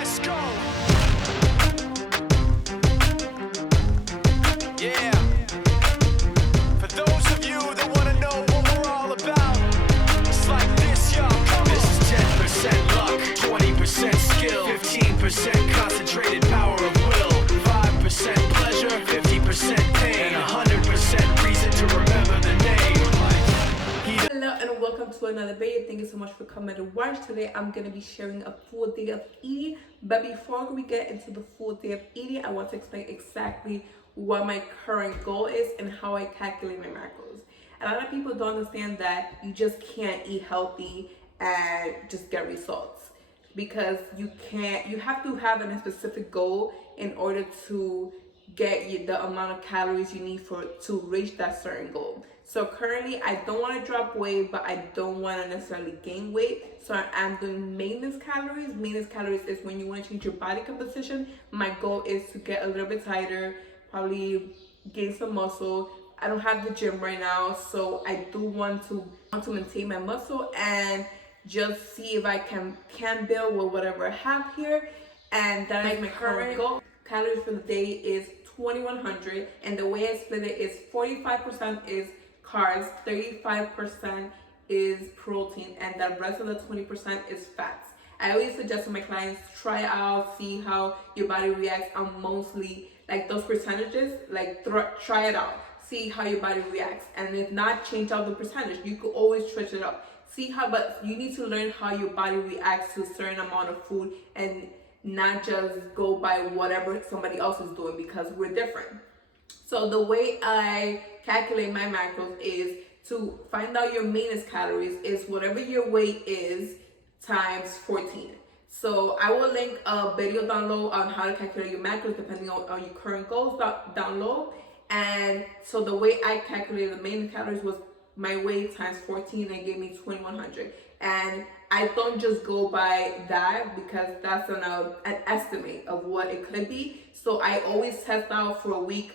Let's go. Yeah. For those of you that want to know what we're all about, it's like this, y'all. Come on. This is 10% luck, 20% skill, 15% concentrated power of will, 5% pleasure, 50% pain, and 100% reason to remember the name. Hello and welcome to another video. Thank you so much for coming to watch. Today I'm going to be sharing a full day of eating, but before we get into the full day of eating, I want to explain exactly what my current goal is and how I calculate my macros. A lot of people don't understand that you just can't eat healthy and just get results, because you have to have a specific goal in order to get the amount of calories you need to reach that certain goal. So currently I don't want to drop weight, but I don't want to necessarily gain weight. So I'm doing maintenance calories. Maintenance calories is when you want to change your body composition. My goal is to get a little bit tighter, probably gain some muscle. I don't have the gym right now, so I do want to maintain my muscle and just see if I can build with whatever I have here. And that is my current goal. Calories for the day is 2100, and the way I split it is 45% is carbs, 35% is protein, and the rest of the 20% is fats. I always suggest to my clients, try out, see how your body reacts on mostly like those percentages, like try it out, see how your body reacts, and if not, change out the percentage. You could always switch it up. But you need to learn how your body reacts to a certain amount of food and not just go by whatever somebody else is doing, because we're different. So the way I calculate my macros is to find out your maintenance calories is whatever your weight is times 14. So I will link a video down low on how to calculate your macros depending on your current goals down low. And so the way I calculated the maintenance calories was my weight times 14, and it gave me 2100. And I don't just go by that, because that's an estimate of what it could be. So I always test out for a week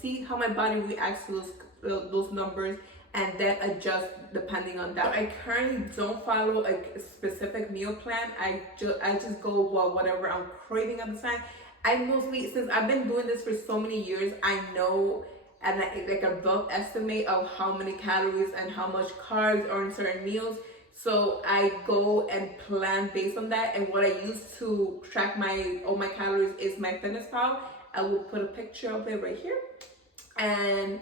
see how my body reacts to those numbers, and then adjust depending on that. I currently don't follow a specific meal plan. I just go whatever I'm craving at the time. I mostly, since I've been doing this for so many years, I know and like a rough estimate of how many calories and how much carbs are in certain meals. So I go and plan based on that. And what I use to track all my calories is my Fitness Pal. I will put a picture of it right here. And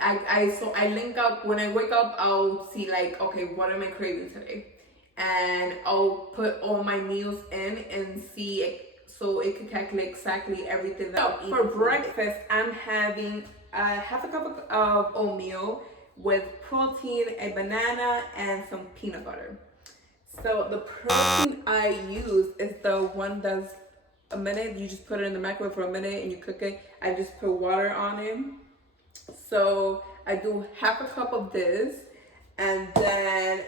I link up when I wake up. I'll see like, okay, what am I craving today? And I'll put all my meals in and see, so it can calculate exactly everything that I'm eating. For breakfast, I'm having half a cup of oatmeal with protein, a banana, and some peanut butter. So the protein I use is the one that's a minute. You just put it in the microwave for a minute and you cook it. I just put water on it. So I do half a cup of this, and then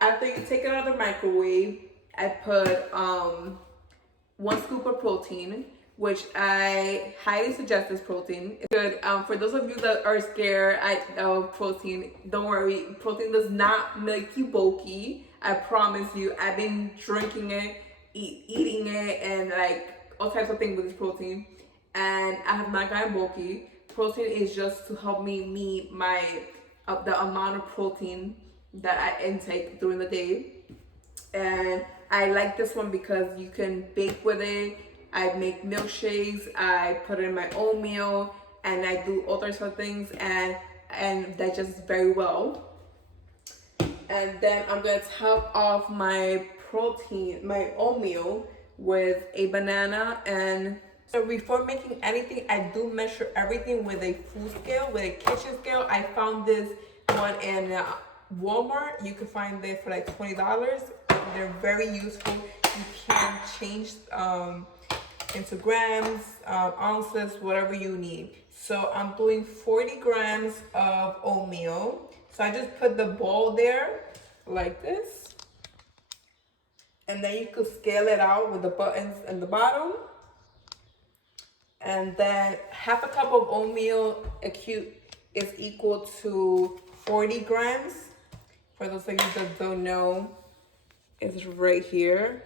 after you take it out of the microwave, I put 1 scoop of protein, which I highly suggest this protein. It's good. For those of you that are scared of protein, don't worry. Protein does not make you bulky. I promise you. I've been drinking it, eating it, and like all types of things with this protein, and I have not gotten bulky. Protein is just to help me meet the amount of protein that I intake during the day. And I like this one because you can bake with it. I make milkshakes, I put it in my oatmeal, and I do all sorts of things, and digests very well. And then I'm gonna top off my oatmeal with a banana. And so before making anything, I do measure everything with a food scale, with a kitchen scale. I found this one in Walmart. You can find this for like $20. They're very useful. You can change into grams, ounces, whatever you need. So I'm doing 40 grams of oatmeal. So I just put the bowl there like this. And then you could scale it out with the buttons in the bottom. And then half a cup of oatmeal is equal to 40 grams. For those of you that don't know, it's right here.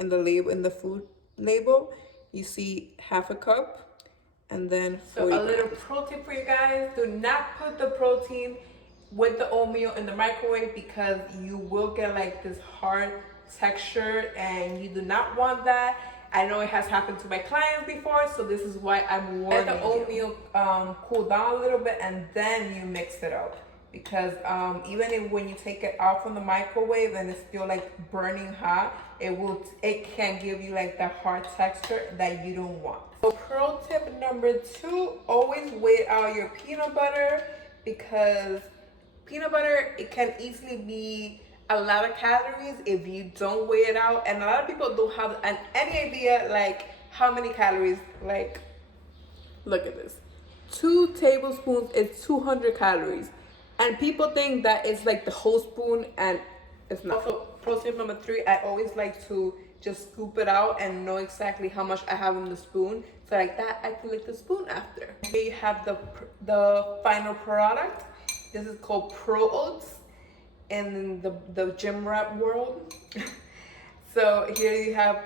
in the label, in the food label, you see half a cup and then 40 grams. So a little pro tip for you guys: do not put the protein with the oatmeal in the microwave because you will get like this hard texture, and you do not want that. I know it has happened to my clients before, so this is why I'm warning you. Let the oatmeal cool down a little bit and then you mix it up, because even if when you take it out from the microwave and it's still like burning hot, it can give you like that hard texture that you don't want. So pro tip number 2, always weigh out your peanut butter, because peanut butter, it can easily be a lot of calories if you don't weigh it out, and a lot of people don't have any idea like how many calories. Like, look at this, 2 tablespoons is 200 calories, and people think that it's like the whole spoon, and it's not. Also, pro tip number 3, I always like to just scoop it out and know exactly how much I have in the spoon, so like that I can lick the spoon after. Here you have the final product. This is called Pro Oats in the gym rat world. So here you have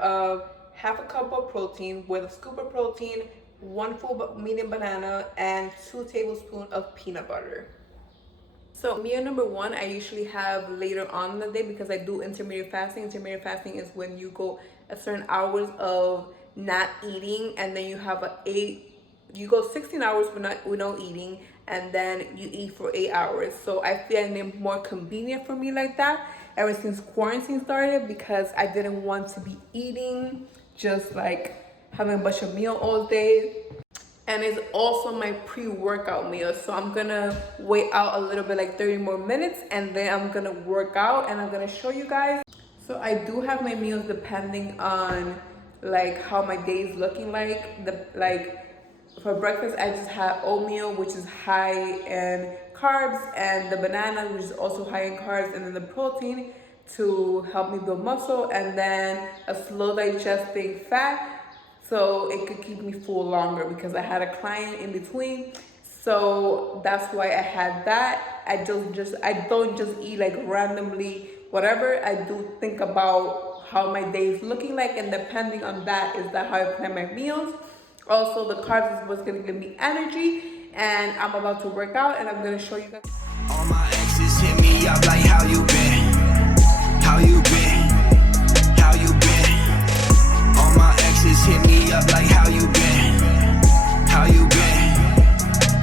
half a cup of protein with a scoop of protein, 1 full medium banana, and 2 tablespoons of peanut butter. So meal number 1, I usually have later on in the day because I do intermittent fasting. Intermittent fasting is when you go a certain hours of not eating, and then you have you go 16 hours with no eating, and then you eat for 8 hours. So I find it more convenient for me like that ever since quarantine started, because I didn't want to be eating just like having a bunch of meal all day. And it's also my pre-workout meal, so I'm gonna wait out a little bit, like 30 more minutes, and then I'm gonna work out and I'm gonna show you guys. So I do have my meals depending on like how my day is looking like. For breakfast, I just have oatmeal, which is high in carbs, and the banana, which is also high in carbs, and then the protein to help me build muscle, and then a slow digesting fat, so it could keep me full longer, because I had a client in between. So that's why I had that. I don't just eat like randomly whatever. I do think about how my day is looking like, and depending on that is that how I plan my meals. Also, the carbs is what's gonna give me energy, and I'm about to work out, and I'm gonna show you guys. All my exes hit me up like, how you been? How you been? How you been? All my exes hit me up like, how you been? How you been?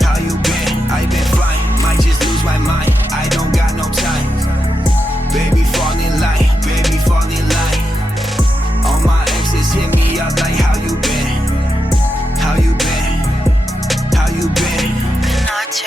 How you been? I been flying, might just lose my mind. I don't got no time. Baby, fall in line, baby, fall in line. All my exes hit me up like, how you been? How you been? How you been?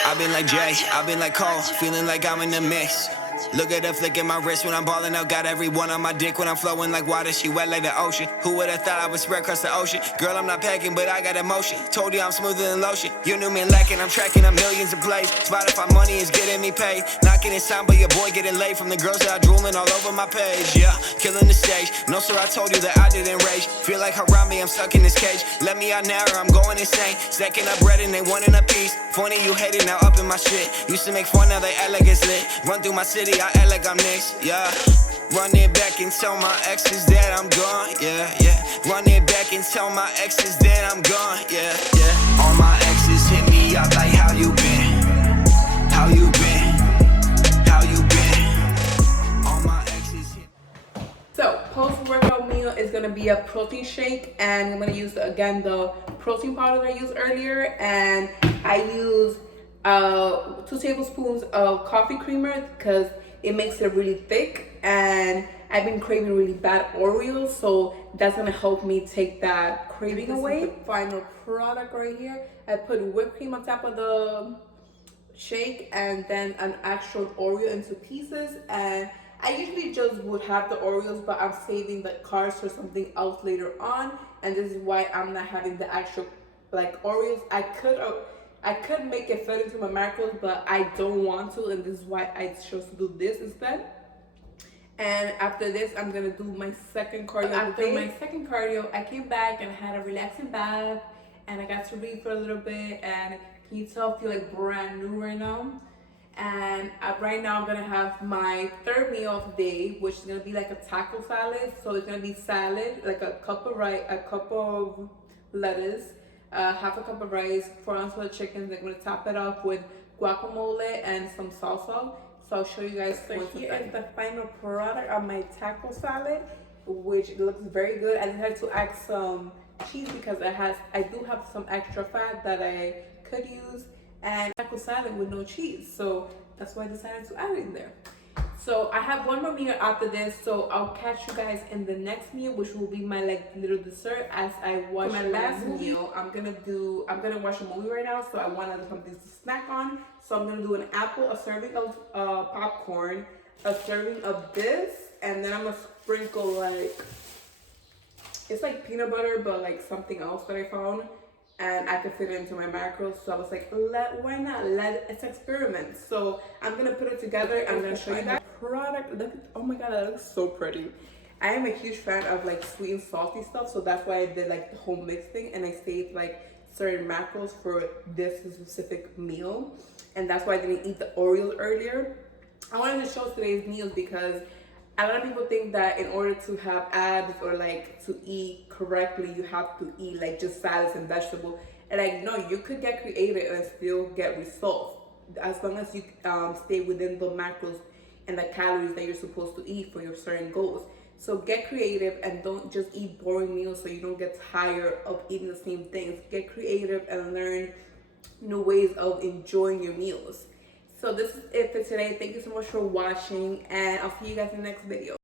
I've been like Jay, I've been like Cole, feeling like I'm in the mix. Look at the flick in my wrist when I'm balling out. Got everyone on my dick when I'm flowing like water. She wet like the ocean. Who would've thought I would spread across the ocean? Girl, I'm not packing, but I got emotion. Told you I'm smoother than lotion. You knew me lacking, I'm tracking up millions of plays. Spotify money is getting me paid. Not getting signed, but your boy getting laid from the girls that are drooling all over my page. Yeah, killing the stage. No, sir, I told you that I didn't rage. Feel like around me, I'm stuck in this cage. Let me out now or I'm going insane. Stacking up bread and they wanting a piece. Funny you hated, now up in my shit. Used to make fun, now they act like it's lit. Run through my city, I act like I'm next, yeah. Run it back and tell my exes that I'm gone, yeah, yeah. Run it back and tell my exes that I'm gone, yeah, yeah. All my exes hit me up like, how you been? How you been? How you been? All my exes hit. So post-workout meal is gonna be a protein shake, and I'm gonna use again the protein powder that I used earlier, and I use 2 tablespoons of coffee creamer because it makes it really thick, and I've been craving really bad Oreos, so that's gonna help me take that craving away. This is the final product right here. I put whipped cream on top of the shake, and then an actual Oreo into pieces, and I usually just would have the Oreos, but I'm saving the carbs for something else later on, and this is why I'm not having the actual like Oreos. I could make it fit into my macros, but I don't want to, and this is why I chose to do this instead. And after this, I'm gonna do my second cardio. After my second cardio, I came back and had a relaxing bath, and I got to read for a little bit, and can you tell I feel like brand new right now? And right now I'm gonna have my third meal of the day, which is gonna be like a taco salad. So it's gonna be salad, like a cup of rice, a cup of lettuce, half a cup of rice, 4 ounces of chicken. They're gonna top it off with guacamole and some salsa. So I'll show you guys. So here is the final product of my taco salad, which looks very good. I decided to add some cheese because I do have some extra fat that I could use, and taco salad with no cheese, so that's why I decided to add it in there. So I have one more meal after this, so I'll catch you guys in the next meal, which will be my like little dessert as I watch my last meal. I'm gonna watch a movie right now, so I wanted something to snack on. So I'm gonna do an apple, a serving of popcorn, a serving of this, and then I'm gonna sprinkle like, it's like peanut butter but like something else that I found, and I could fit it into my macros. So I was like, why not? Let's experiment. So I'm gonna put it together. I'm gonna show you that product. Look, oh my god, that looks so pretty. I am a huge fan of like sweet and salty stuff, so that's why I did like the whole mix thing, and I saved like certain macros for this specific meal, and that's why I didn't eat the Oreos earlier. I wanted to show today's meals because a lot of people think that in order to have abs or like to eat correctly, you have to eat like just salads and vegetables. And like, no, you could get creative and still get results as long as you stay within the macros and the calories that you're supposed to eat for your certain goals. So get creative and don't just eat boring meals so you don't get tired of eating the same things. Get creative and learn new ways of enjoying your meals. So this is it for today. Thank you so much for watching, and I'll see you guys in the next video.